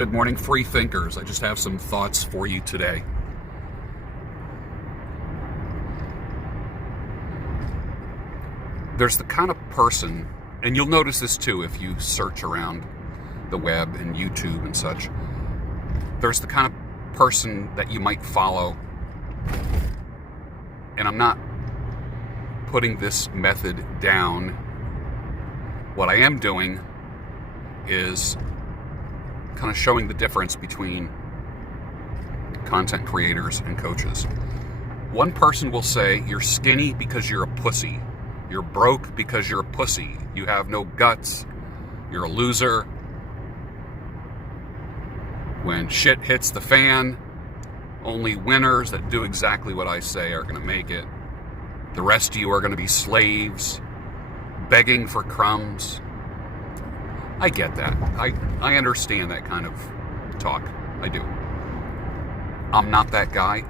Good morning, free thinkers. I just have some thoughts for you today. There's the kind of person, and you'll notice this too if you search around the web and YouTube and such. There's the kind of person that you might follow, and I'm not putting this method down. What I am doing is kind of showing the difference between content creators and coaches. One person will say, you're skinny because you're a pussy. You're broke because you're a pussy. You have no guts. You're a loser. When shit hits the fan, only winners that do exactly what I say are going to make it. The rest of you are going to be slaves, begging for crumbs. I get that. I understand that kind of talk. I do. I'm not that guy.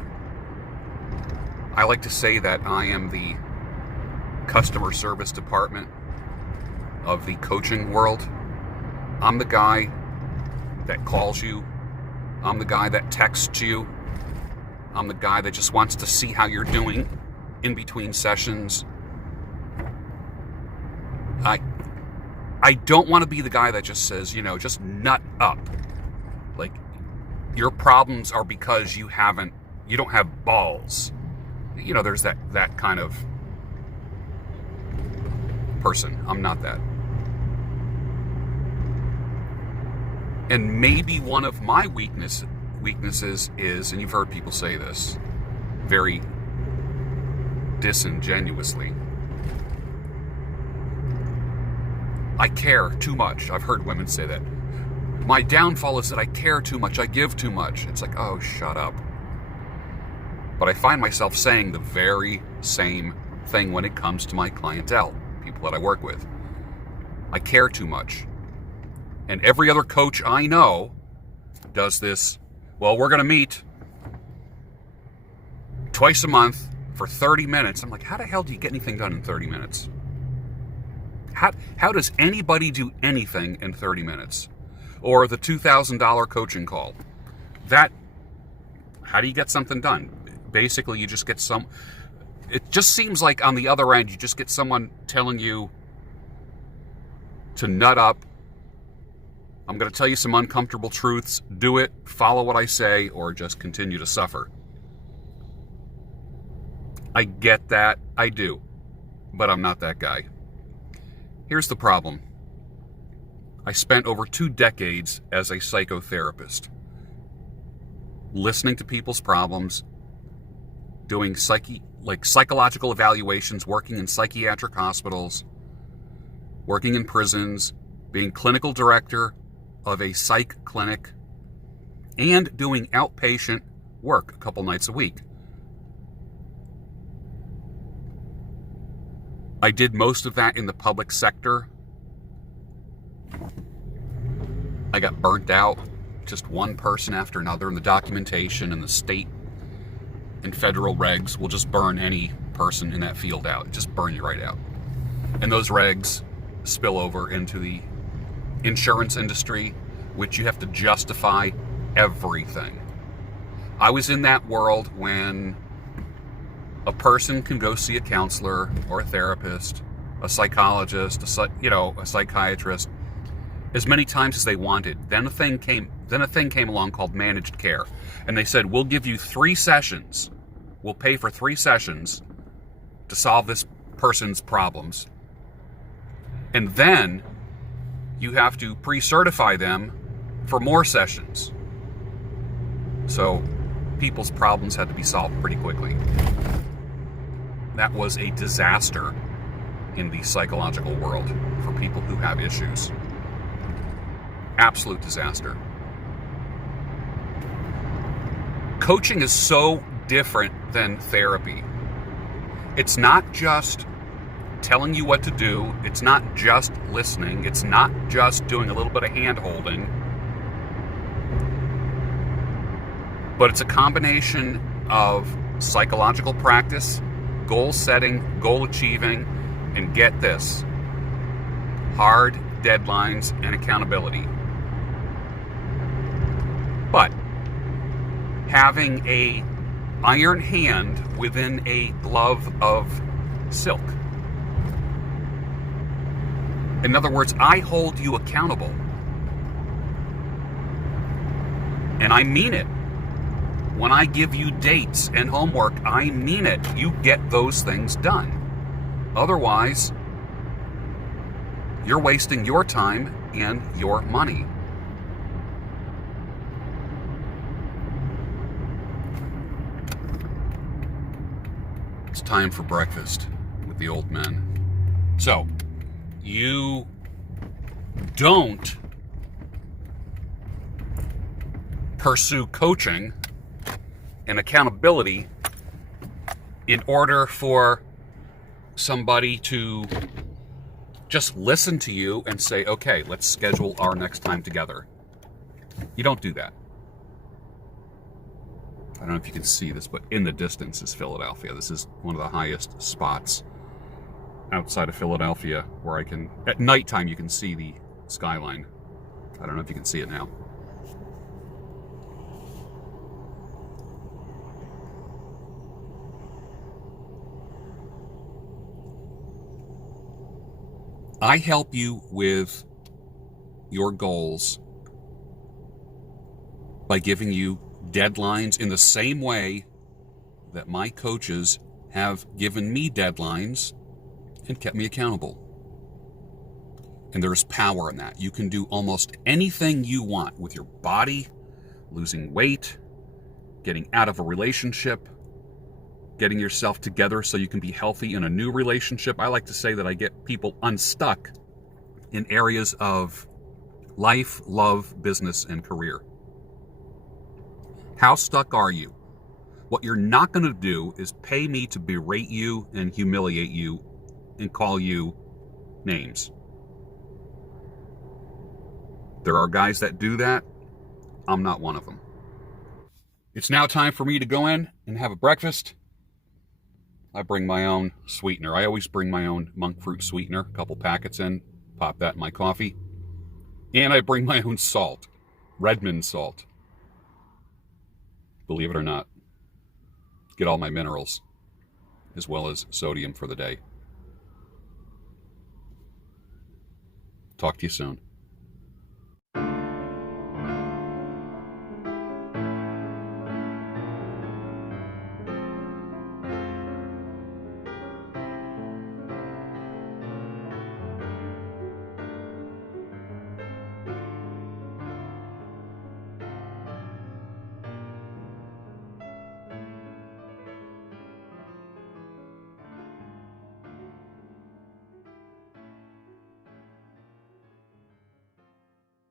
I like to say that I am the customer service department of the coaching world. I'm the guy that calls you. I'm the guy that texts you. I'm the guy that just wants to see how you're doing in between sessions. I don't want to be the guy that just says, just nut up. Like, your problems are because you don't have balls. There's that kind of person. I'm not that. And maybe one of my weaknesses is, and you've heard people say this very disingenuously, I care too much. I've heard women say that. My downfall is that I care too much. I give too much. It's like, oh, shut up. But I find myself saying the very same thing when it comes to my clientele, people that I work with. I care too much. And every other coach I know does this. Well, we're going to meet twice a month for 30 minutes. I'm like, how the hell do you get anything done in 30 minutes? How does anybody do anything in 30 minutes? Or the $2,000 coaching call. How do you get something done? Basically, you just get it just seems like on the other end, you just get someone telling you to nut up. I'm going to tell you some uncomfortable truths. Do it, follow what I say, or just continue to suffer. I get that. I do. But I'm not that guy. Here's the problem. I spent over 2 decades as a psychotherapist, listening to people's problems, doing psychological evaluations, working in psychiatric hospitals, working in prisons, being clinical director of a psych clinic, and doing outpatient work a couple nights a week. I did most of that in the public sector. I got burnt out. Just one person after another, and the documentation and the state and federal regs will just burn any person in that field out. Just burn you right out. And those regs spill over into the insurance industry, which you have to justify everything. I was in that world when a person can go see a counselor or a therapist, a psychologist, a psychiatrist, as many times as they wanted. Then a thing came along called managed care, and they said, we'll give you 3 sessions. We'll pay for 3 sessions to solve this person's problems. And then you have to pre-certify them for more sessions. So people's problems had to be solved pretty quickly. That was a disaster in the psychological world for people who have issues. Absolute disaster. Coaching is so different than therapy. It's not just telling you what to do. It's not just listening. It's not just doing a little bit of hand-holding. But it's a combination of psychological practice, goal setting, goal achieving, and get this, hard deadlines and accountability. But having a iron hand within a glove of silk. In other words, I hold you accountable. And I mean it. When I give you dates and homework, I mean it. You get those things done. Otherwise, you're wasting your time and your money. It's time for breakfast with the old men. So, you don't pursue coaching and accountability in order for somebody to just listen to you and say, okay, let's schedule our next time together. You don't do that. I don't know if you can see this, but in the distance is Philadelphia. This is one of the highest spots outside of Philadelphia where I can, at nighttime, you can see the skyline. I don't know if you can see it now. I help you with your goals by giving you deadlines in the same way that my coaches have given me deadlines and kept me accountable. And there's power in that. You can do almost anything you want with your body, losing weight, getting out of a relationship, getting yourself together so you can be healthy in a new relationship. I like to say that I get people unstuck in areas of life, love, business, and career. How stuck are you? What you're not going to do is pay me to berate you and humiliate you and call you names. There are guys that do that. I'm not one of them. It's now time for me to go in and have a breakfast. I bring my own sweetener. I always bring my own monk fruit sweetener, a couple packets in, pop that in my coffee. And I bring my own salt, Redmond salt. Believe it or not, get all my minerals, as well as sodium for the day. Talk to you soon.